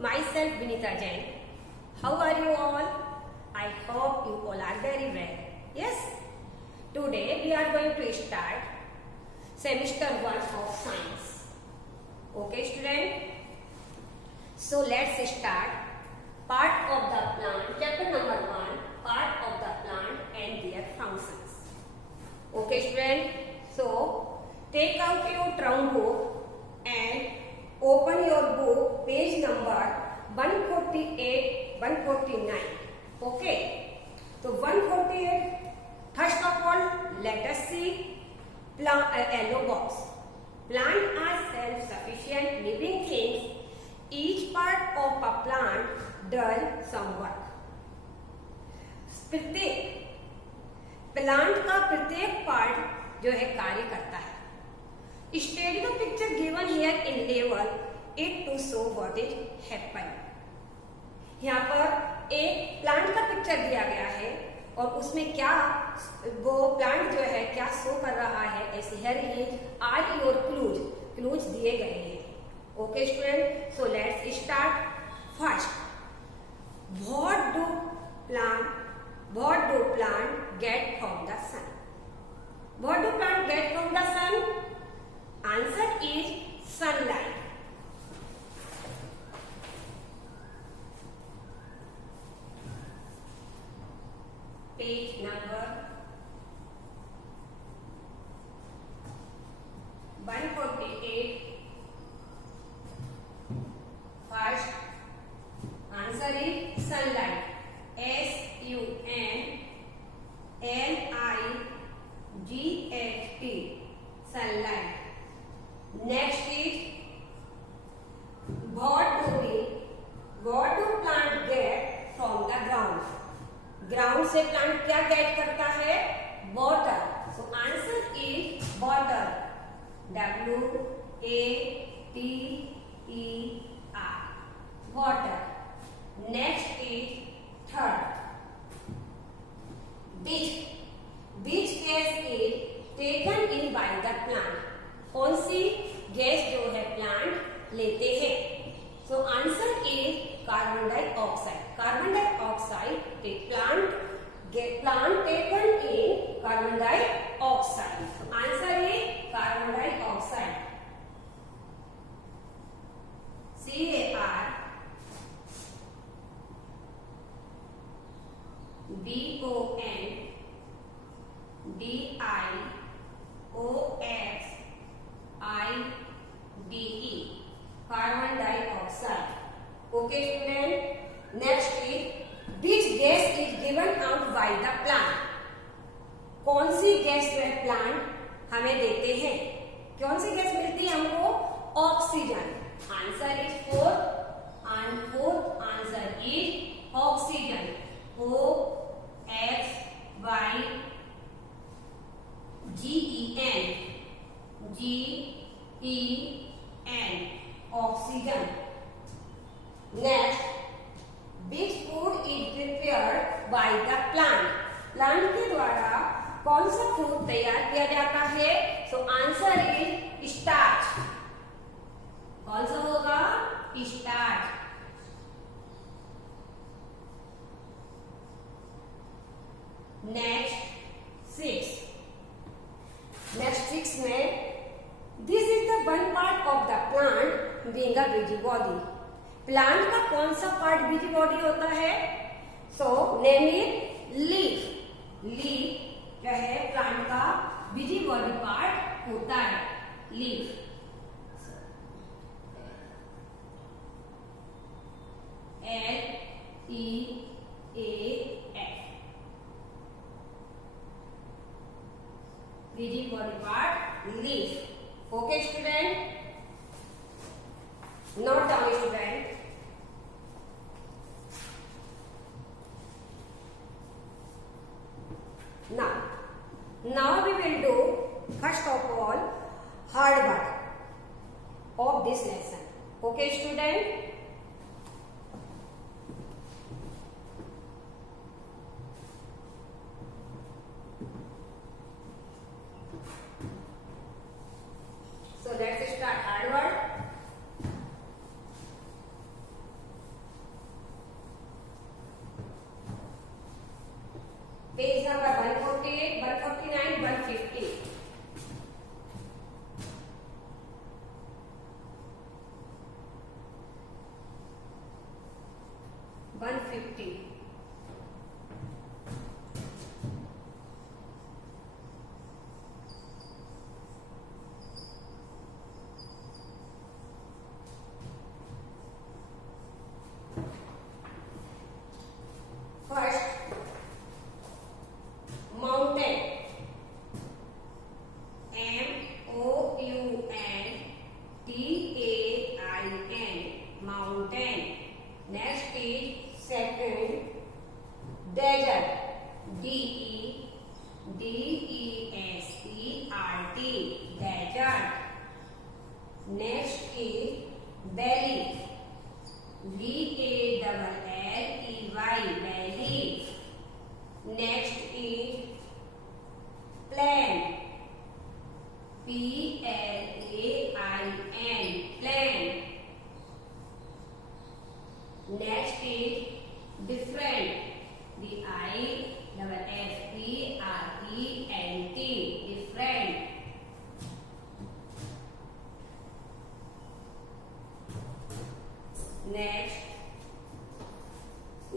myself Vinita Jain. How are you all? I hope you all are very well. Yes? Today we are going to start semester 1 of science. Okay student? So let's start part of the plant, chapter number 1, part of the plant and their functions. Okay student? So take out your term book and open your book page number 148, 149. Okay. So 148. First of all, let us see yellow box. Plants are self-sufficient living things. Each part of a plant does some work. प्रत्येक plant का प्रत्येक part जो है कार्य करता है. Study the picture given here in level 8 to show what is happen. यहाँ पर एक प्लांट का पिक्चर दिया गया है और उसमें क्या वो प्लांट जो है क्या शो कर रहा है. ऐसे here is are your clues दिए गए हैं. Okay student, so let's start. First, what do plant get from the sun? What do plant get from the sun? Answer is sunlight. Page number 148. First answer is sunlight. sunlight. Sunlight. Next is what do plant get from the ground? Ground से plant क्या get करता है? Water. So answer is water. W-A-T-E-R. Water. Next is third. Which gas is taken in by the plant? कौन सी gas जो है plant लेते हैं? So answer is carbon dioxide. Carbon dioxide the plant taken in carbon dioxide. Answer is carbon dioxide. CarbonDioxide. Carbon dioxide. Okay student. Next is which gas is given out by the plant? कौन सी gas जो है plant हमें देते हैं? कौन सी gas मिलती है हमको? Oxygen. Answer is fourth answer is oxygen. OXYGEN. Oxygen. Next, which food is prepared by the plant? Plant के द्वारा कौन सा फूड तैयार किया जाता है? So answer is starch. कौन सा होगा? स्टार्च. नेक्स्ट सिक्स में this is the one part of the plant being a busy body. Plant का कौन सा पार्ट बिजी बॉडी होता है? So name it leaf. Leaf जो है प्लांट का बिजी बॉडी पार्ट होता है. Leaf. LEAF. Busy body part leaf. Okay student. Note down student. Now we will do first of all hard work of this lesson. Okay student. So let's start hard work. 150. First, mountain. MOUNTAIN. Mountain. Next is second, desert. DESERT. Desert. Next is valley. VALLEY. Valley. Next is plain. PLAIN. Plain. Next is different. DIFFERENT. Different.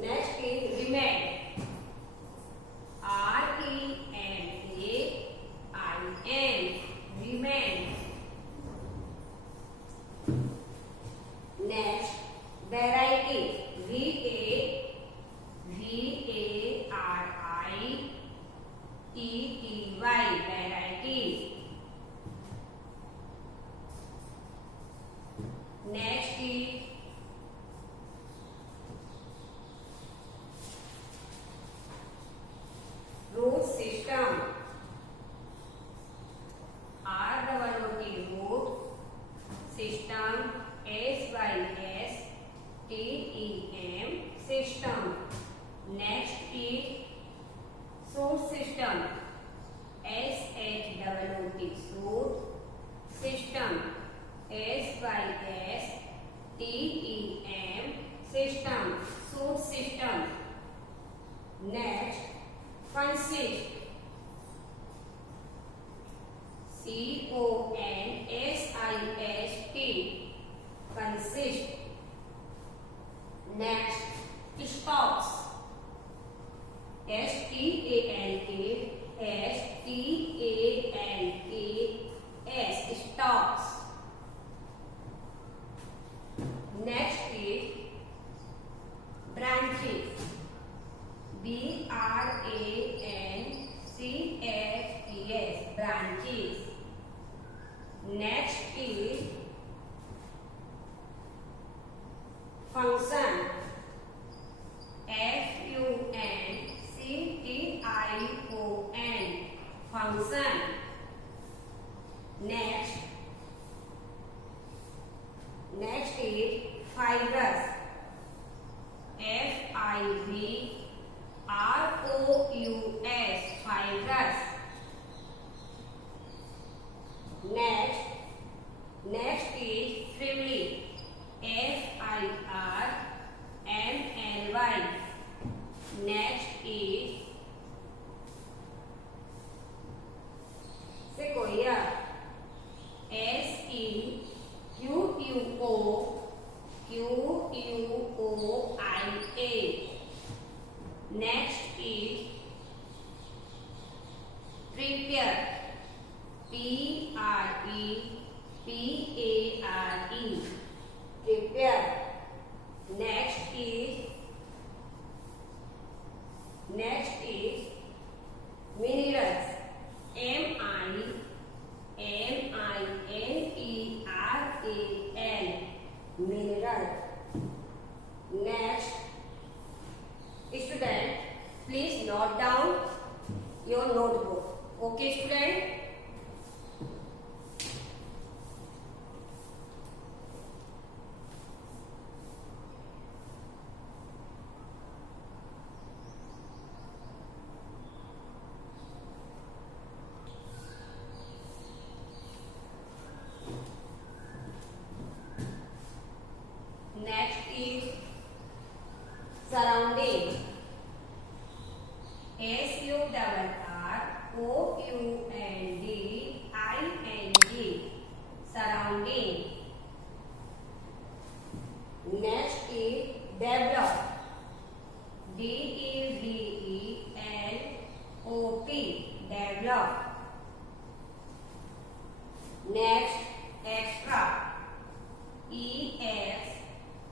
Next is remain. REMAIN. Remain. Next, variety. VARIETY. Variety. Next is root system. ROOT. Root system. SYSTEM. System. Next is source system. SHOOT. Source system. SYSTEM. System. Source system. Next, consist. CONSIST. Consist. Next, stops. STALKS. Stops. Next is branches. BRANCHES. Branches. Next is function. FUNCTION. Function. Next is fibrous. FIBROUS. Fibrous. Next is friendly. FIRMLY. Next is sequoia. SEQUOIA. Next is prepare. PREPARE. Prepare. Next is minerals. MINERAL. Mineral. Next, student, please note down your notebook. Okay, student? Next is surrounding. SURROUNDING. Surrounding. Next is develop.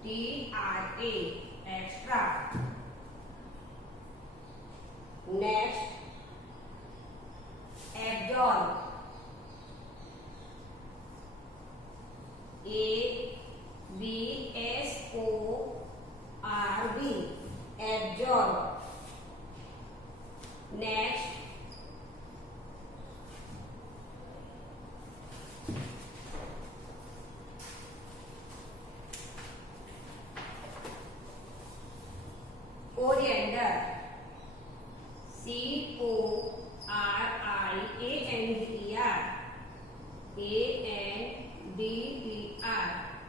TRA, extra. Next, absorb, ABSORB, absorb. Next, coriander, CORIANDER,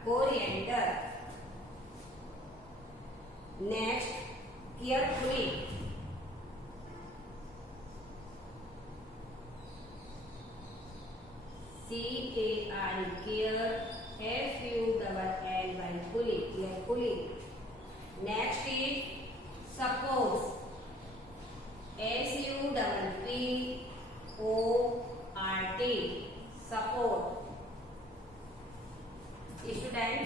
coriander. Next, carefully, CARE, care, FULLY, carefully. Next is suppose, SUPPORT, support. Student,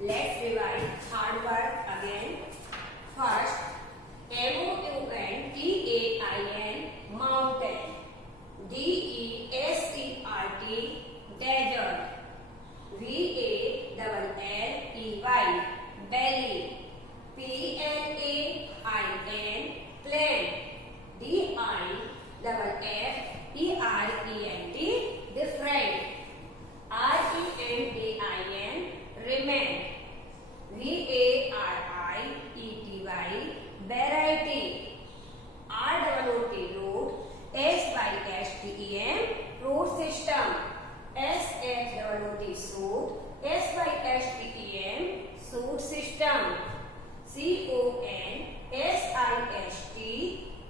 let's revise hard word again. First, MOUNTAIN, mountain. DESERT, desert. VALLEY, belly. PLAIN, plain. DIFFERENT, different. REMAIN, remain. VARIETY, variety. ROOT, root. SYSTEM, root system. SHOOT, suit. SYSTEM, suit system. CONSIST,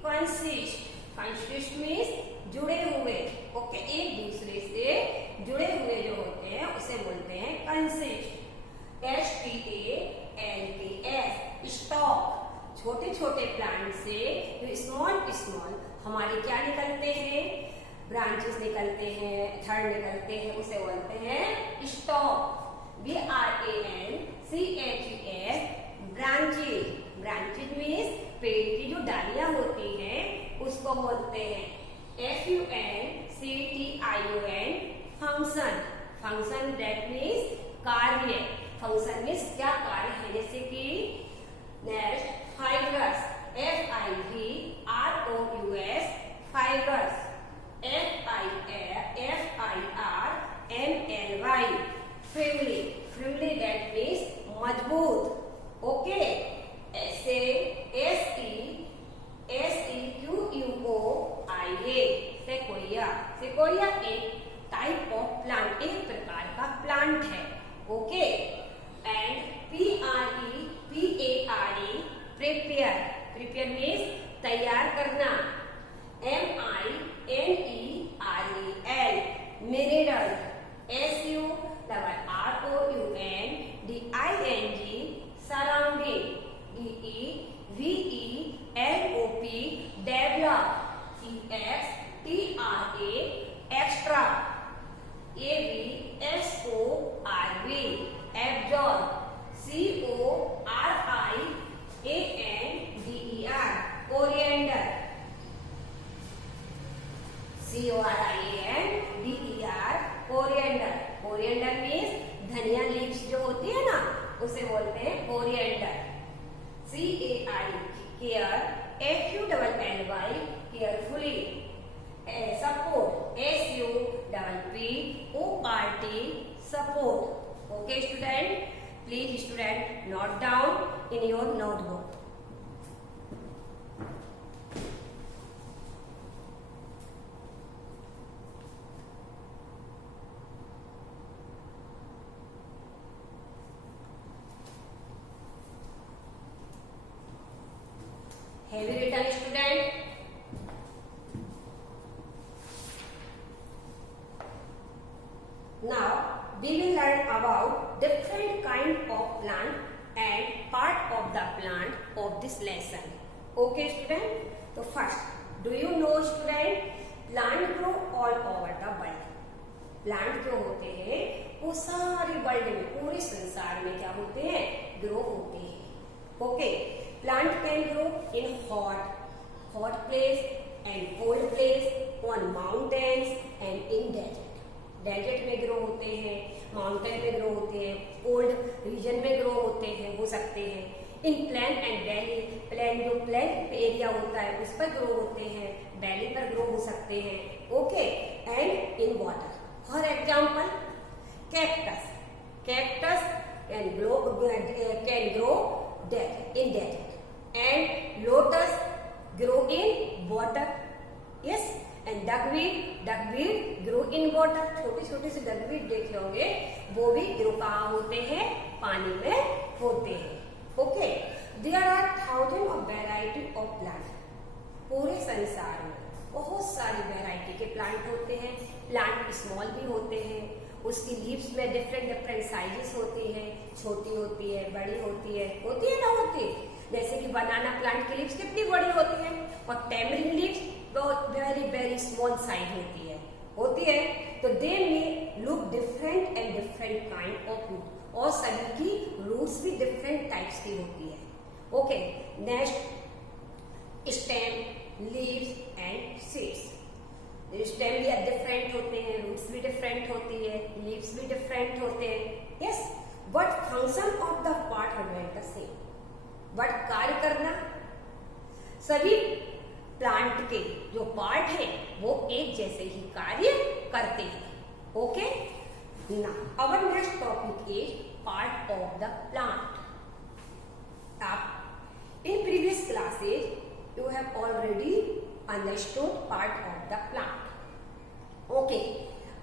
consist. Consist means जुड़े हुए. Okay, एक दूसरे से जुड़े हुए जो होते हैं उसे बोलते हैं consist. STALKS, stock. छोटे छोटे प्लांट से स्मॉल हमारे क्या निकलते हैं, ब्रांचेस निकलते हैं, थर्ड निकलते हैं, उसे बोलते हैं stock. BRANCHES, branches. Branches means पेड़ की जो डालियां होती हैं उसको बोलते हैं. FUNCTION, function. Function that means कार्य. फंक्शन मीन्स क्या कार्य है, जैसे कि next fibres. FIBROUS, fibres. FIRMLY, firmly. Firmly that means मजबूत. ओके. SEQUOIA, Sequoia. सेकोया एक टाइप ऑफ प्लांट, एक प्रकार का प्लांट है. Okay. And PREPARE, prepare. Prepare means तैयार करना. MINERAL, mineral. SURROUNDING, surrounding. DEVELOP, develop. EXTRA, extra. ABSORB, absorb. CORIANDER, coriander. CORIANDER, coriander. Coriander means धनिया leaves जो होती है ना उसे बोलते हैं coriander. CARE, care. FULLY, carefully. Support. SUPPORT, support. Okay student, please student note down in your notebook. Have you written, student? Now we will learn about different kind of plant and part of the plant of this lesson. Okay student? So first, do you know student, plant grow all over the world. Plant जो होते हैं वो सारे world में, पूरे संसार में क्या होते हैं, ग्रो होते हैं। Okay, plant can grow in hot place and cold place, on mountains and in desert में ग्रो होते हैं, माउंटेन में ग्रो होते हैं, कोल्ड रीजन में ग्रो होते हैं, हो सकते हैं। इन प्लेन एंड वैली, प्लेन जो प्लेन एरिया होता है उस पर ग्रो होते हैं, वैली पर ग्रो हो सकते हैं। Okay, and in water, for example cactus can grow in desert, and lotus grow in water. Yes, and duckweed grow in water. छोटे से duckweed देखे होंगे, वो भी ग्रो कहाँ होते हैं? पानी में होते हैं। Okay, there are thousands of variety of plants. पूरे संसार में बहुत सारी वैरायटी के प्लांट होते हैं। प्लांट स्मॉल भी होते हैं, उसकी लीव्स में डिफरेंट साइजेस होती है, छोटी होती है, बड़ी होती है ना होती है। जैसे कि बनाना प्लांट की लीव्स कितनी बड़ी होती है, और टेमरिन लीव्स बहुत वेरी स्मॉल साइज होती है। तो they may look different and different kind of root, और सभी की रूट्स भी डिफरेंट टाइप्स की होती है। Okay, next stem, leaves and seeds. Stem भी डिफरेंट होते हैं, रूट्स भी डिफरेंट होती है, लीव्स भी डिफरेंट होते हैं। Yes, but function of the part remain the same. But कार्य करना, सभी प्लांट के जो पार्ट है वो एक जैसे ही कार्य करते हैं। Okay, now our next topic is part of the plant. In previous classes, you have already understood part of the plant. Okay,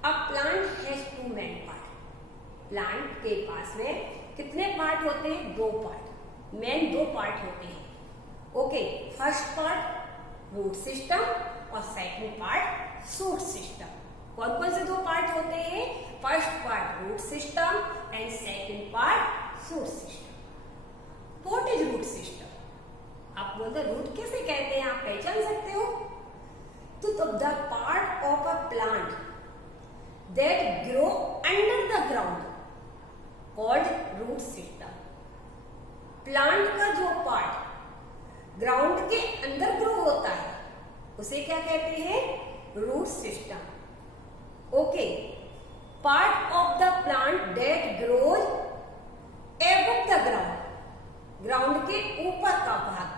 a plant has two main part. Plant के पास में कितने पार्ट होते हैं? दो पार्ट, मेन दो part होते हैं। Okay, first part root system और सेकंड पार्ट शूट सिस्टम। कौन कौन से दो पार्ट होते हैं? First part root system and second part shoot system. What is root system? आप बोलते रूट कैसे कहते हैं, आप पहचान सकते हो? तो the part of a plant that grow under the ground called root system. Plant का जो पार्ट ग्राउंड के अंदर ग्रो होता है उसे क्या कहते हैं? Root system. Okay, part of the plant that grows above the ground, ground के ऊपर का भाग,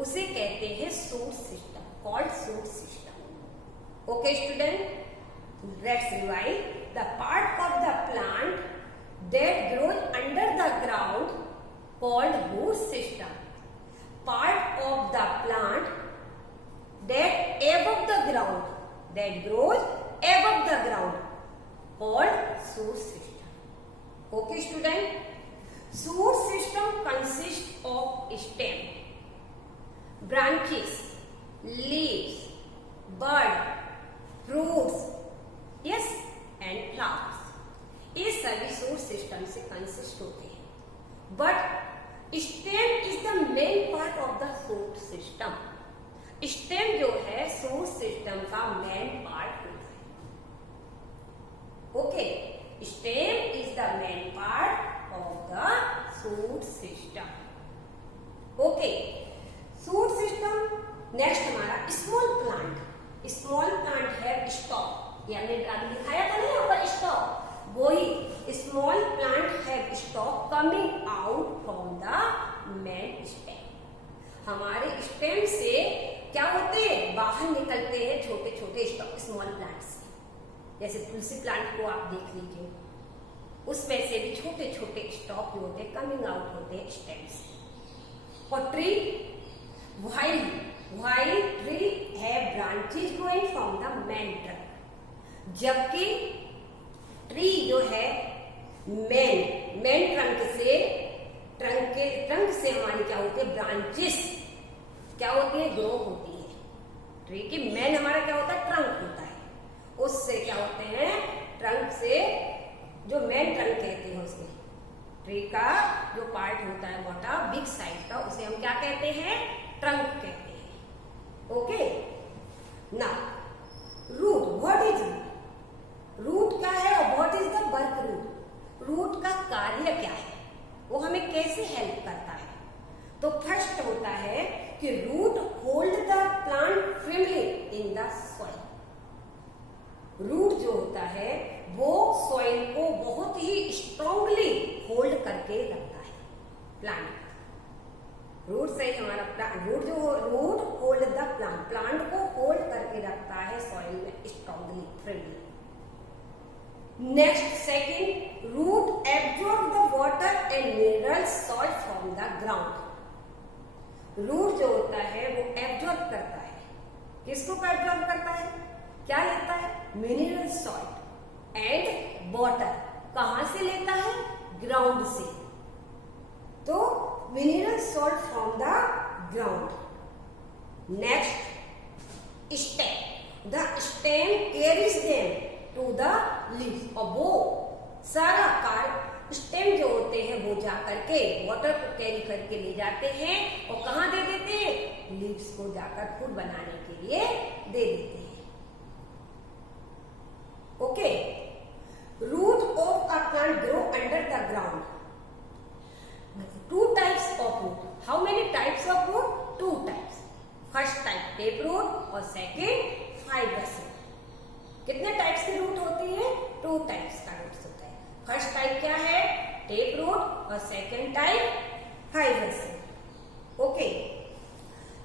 उसे कहते हैं shoot system, called shoot system. Okay student, let's revise. The part of the plant that grows under the ground called root system. Part of the plant that above the ground, that grows above the ground, called shoot system. Okay student, shoot system consists of stem, branches, leaves, bud, fruits, yes, and flowers. ये सभी shoot system से consist होते हैं, but stem is the main part of the shoot system. Stem जो है shoot system का main part होता है। Okay, stem is the main part of the shoot system. Okay, shoot system. Next हमारा small plant. Small plant है stock, ये हमने अभी दिखाया था ना यहाँ पर स्टॉक, वही स्मॉल प्लांट है stock coming out from the main stem. हमारे स्टेम से क्या होते हैं? बाहर निकलते हैं छोटे छोटे स्मॉल प्लांट्स। जैसे तुलसी प्लांट को आप देख लीजिए, उसमें से भी छोटे छोटे स्टॉक जो होते हैं कमिंग आउट होते हैं स्टेम से। और tree, while tree have branches growing from the main trunk, जबकि ट्री जो है मेन ट्रंक से हमारी क्या होती है? ब्रांचेस क्या होती है? ग्रो होती है। ट्री की मेन हमारा क्या होता है? ट्रंक होता है, उससे क्या होते हैं? ट्रंक से, जो मेन ट्रंक कहते हैं उसके, ट्री का जो पार्ट होता है मोटा बिग साइज का, उसे हम क्या कहते हैं? ट्रंक कहते हैं। Okay, now root. What is root? Root क्या है और what is the work root? Root का कार्य क्या है, वो हमें तो फर्स्ट होता है कि root hold the plant firmly in the soil. Root जो होता है वो सॉइल को बहुत ही स्ट्रांगली होल्ड करके रखता है प्लांट। रूट से हमारा रूट होल्ड द प्लांट को होल्ड करके रखता है सॉइल में strongly firmly. Next second, root absorb the water and mineral salt from the ground. Root जो होता है वो एब्जॉर्ब करता है, किसको एब्जॉर्ब करता है, क्या लेता है, मिनरल सॉल्ट एंड वाटर। कहां से लेता है, ग्राउंड से। तो mineral salt from the ground. Next, stem, the stem carries them to the leaves. और वो सारा कार्य स्टेम जो होते हैं वो जा करके वाटर को कैरी करके ले जाते हैं और कहां दे देते हैं, लीव्स को जाकर फूड बनाने के लिए दे देते हैं। Okay, root of a plant grow under the ground. Two types of root. How many types of root, two types. First type tap root और सेकेंड फाइब्रस रूट। कितने टाइप्स की रूट होती है, टू टाइप्स का root होता है। First type क्या है, टेप रूट और second type fibrous root. Okay,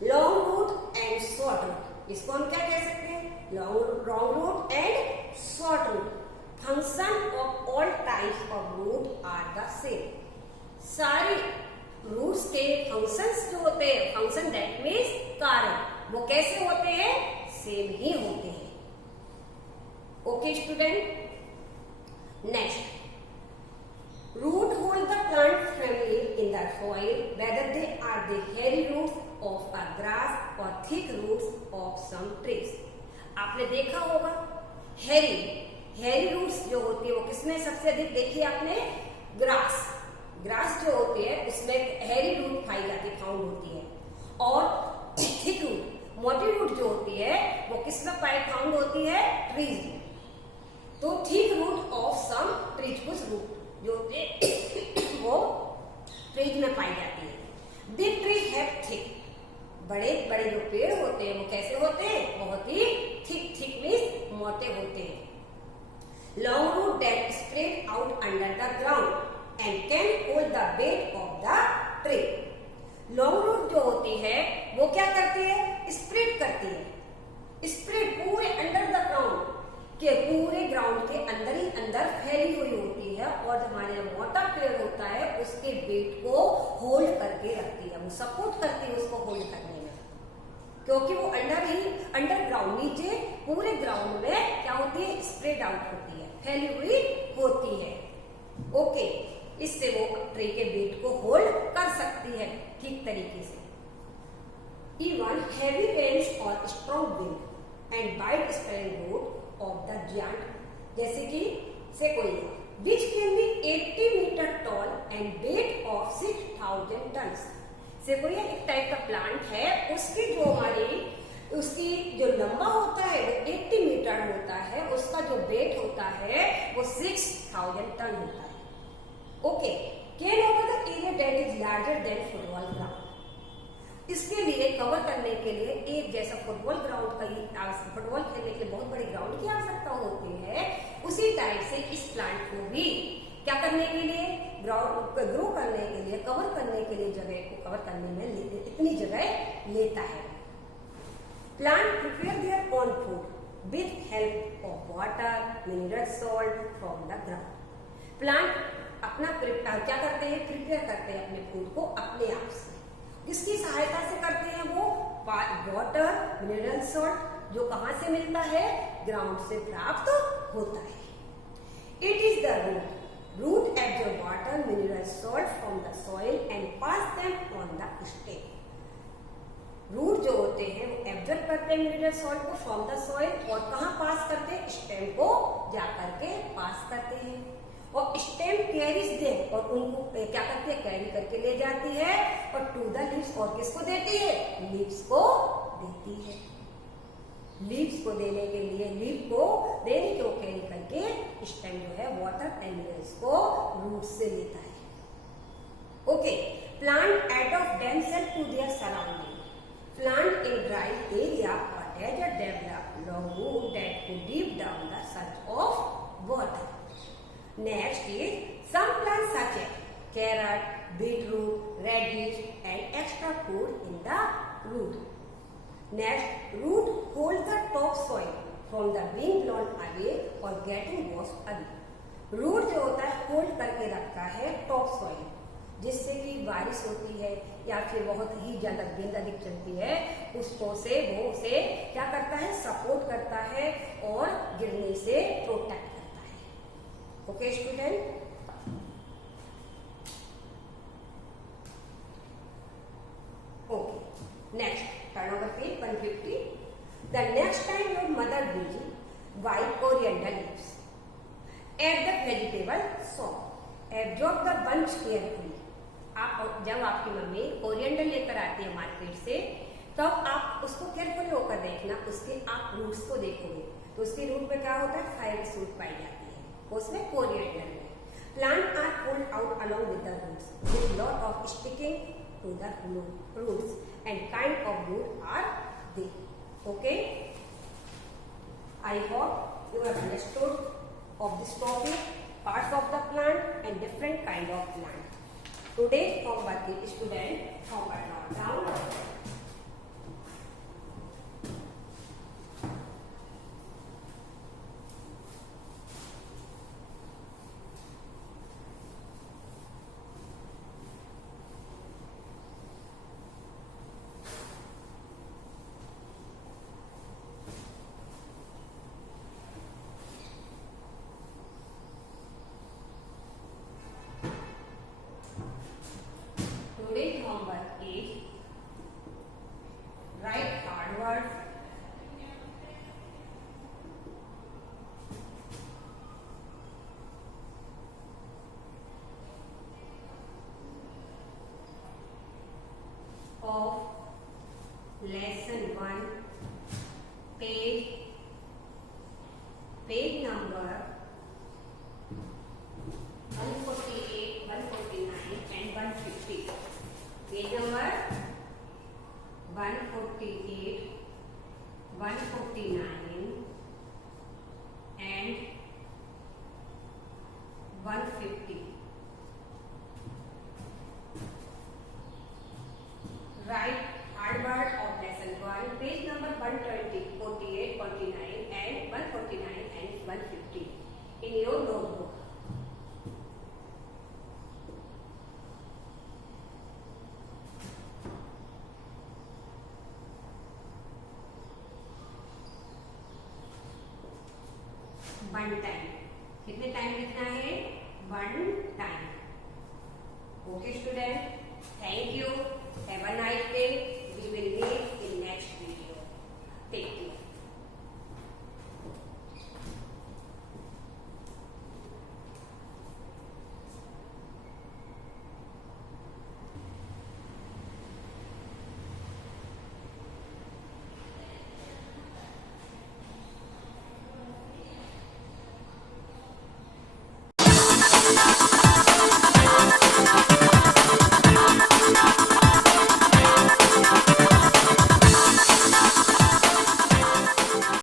long root and short root. इसको हम क्या कह सकते हैं, long root and short root. Function of all types of root are the same. सारी रूट्स के फंक्शंस जो होते हैं, फंक्शन दैट मीन्स कार्य, वो कैसे होते हैं, सेम ही होते हैं। Okay student, next, root hold the plant family in the soil whether they are the hairy roots of a grass और thick roots of some trees. आपने देखा होगा हेयरी रूट्स जो होती है वो किसमें सबसे अधिक देखी आपने, ग्रास जो होती है उसमें हेयरी रूट पाई जाती, फाउंड होती है। और थिक रूट, मोटी रूट जो होती है वो किसमें फाउंड होती है, ट्रीज में। तो thick root of some trees, कुछ रूट जो होते हैं वो ट्रीज में पाई जाती है। दिस ट्री हैव थिक, बड़े बड़े जो पेड़ होते हैं वो कैसे होते हैं, बहुत ही थिक मीन्स मोटे होते हैं। Long root that spread out under the ground and can hold the weight of the tree. Long route जो होती है वो क्या करती है, स्प्रेड करती है। स्प्रेड पूरे अंडर द ग्राउंड के, पूरे ग्राउंड के अंदर ही अंदर फैली हुई होती है और हमारे जो मोटा पेड़ होता है उसके वेट को होल्ड करके रखती है, वो सपोर्ट करती है उसको होल्ड करने में, क्योंकि वो अंडरग्राउंड नीचे पूरे ग्राउंड में क्या होती है, स्प्रेड आउट होती है, फैली हुई होती है। ओके, इससे वो ट्री के वेट को होल्ड कर सकती है ठीक तरीके से। इवन हेवी रेन्स और strong wind and wide spreading root of the giant, जैसे कि sequoia, which can be 80 metre tall and weight of 6000 tons. Sequoia एक टाइप का प्लांट है, उसकी जो लंबा होता है वो 80 मीटर होता है, उसका जो वेट होता है वो 6000 टन होता है। Okay, can over the area that is larger than football ground. इसके लिए कवर करने के लिए एक जैसा फुटबॉल ग्राउंड का, फुटबॉल खेलने के लिए बहुत बड़ी ग्राउंड की आवश्यकता होती है, उसी टाइप से इस प्लांट को भी क्या करने के लिए, ग्राउंड ग्रो करने के लिए, कवर करने के लिए, जगह को कवर करने में इतनी जगह लेता है। Plant prepare their own food with help of water, mineral salt from the ground. Plant अपना क्या करते हैं, प्रिपेयर करते हैं अपने फूड को अपने आप से। किसकी सहायता से करते हैं वो, वाटर, मिनरल सॉल्ट, जो कहां से मिलता है, ग्राउंड से प्राप्त होता है। It is the root absorb water, mineral salt from the soil and pass them on the stem. Root जो होते हैं वो एब्जॉर्ब करते हैं मिनरल सॉल्ट को फ्रॉम द सॉइल और कहां पास करते हैं, स्टेम को जाकर के पास करते हैं। और स्टेम कैरीज देम, और उनको क्या करती है, कैरी करके ले जाती है और टू द लीव्स, और किसको देती है, लीव्स को देती है। लीव्स को देने के लिए, लीव को देने के वो कैरी करके स्टेम जो है वाटर एंड मिनरल्स को रूट से लेता है। Okay, Plant adapt themselves to their surrounding. Plant in dry area or desert develop long root that go deep down the search of water. Next is some plants such as carrot, beetroot, radish and extra food in the root. Next, root hold the topsoil from the being blown away or getting washed away. Root जो होता है hold करके रखता है top soil, जिससे कि बारिश होती है या फिर बहुत ही ज्यादा गेंद अधिक चलती है उसको से वो उसे क्या करता है, सपोर्ट करता है और गिरने से प्रोटेक्ट करता है. Okay student. Okay, next turn over page 150. The next time your mother busy buy coriander leaves, add the vegetable salt, absorb the bunch carefully. आप जब आपकी मम्मी कोरिएंडर लेकर आती है मार्केट से, तब आप उसको केयरफुली होकर देखना, उसके आप रूट्स को देखोगे तो उसके रूट में क्या होता है, फाइबर सूट पाई जाती है, उसमें कोरिएंडर में. Plant are pulled out along with the roots with lot of sticking to the roots and kind of root are they. Okay, I hope you have understood of this topic, parts of the plant and different kind of plant. Today's homework is student homework note down. Today's homework is write hard words, of lesson 1, page number 148, 149 and 150. Page number 148, 149 and 150. Write hard word of lesson 1, page number 120, 48, 49 and 149 and 150 in your notebook. One time, कितने time लिखना है, one time. Okay student, thank you, have a nice day.